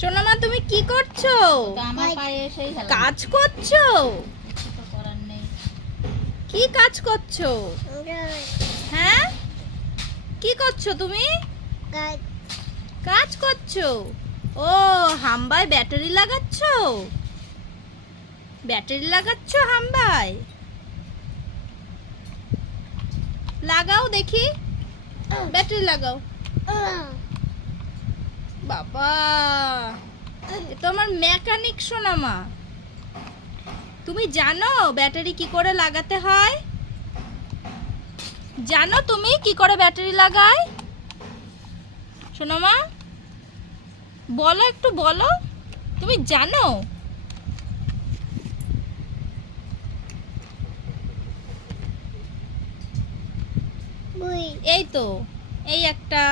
সোনামা তুমি কি করছো? আমার পায়ে এসেই কাজ করছো? কিছু তো করার নেই। কি কাজ করছো? হ্যাঁ, কি করছো তুমি? কাজ করছো? ও, হাম্বায় ব্যাটারি লাগাচ্ছো? ব্যাটারি লাগাচ্ছো হাম্বায়? লাগাও দেখি, ব্যাটারি লাগাও। বাবা, এ তো আমার মেকানিক সোনামা। তুমি জানো ব্যাটারি কি করে লাগাতে হয়? জানো তুমি কি করে ব্যাটারি লাগায়? সোনামা, বলো, একটু বলো, তুমি জানো? এই তো, এই একটা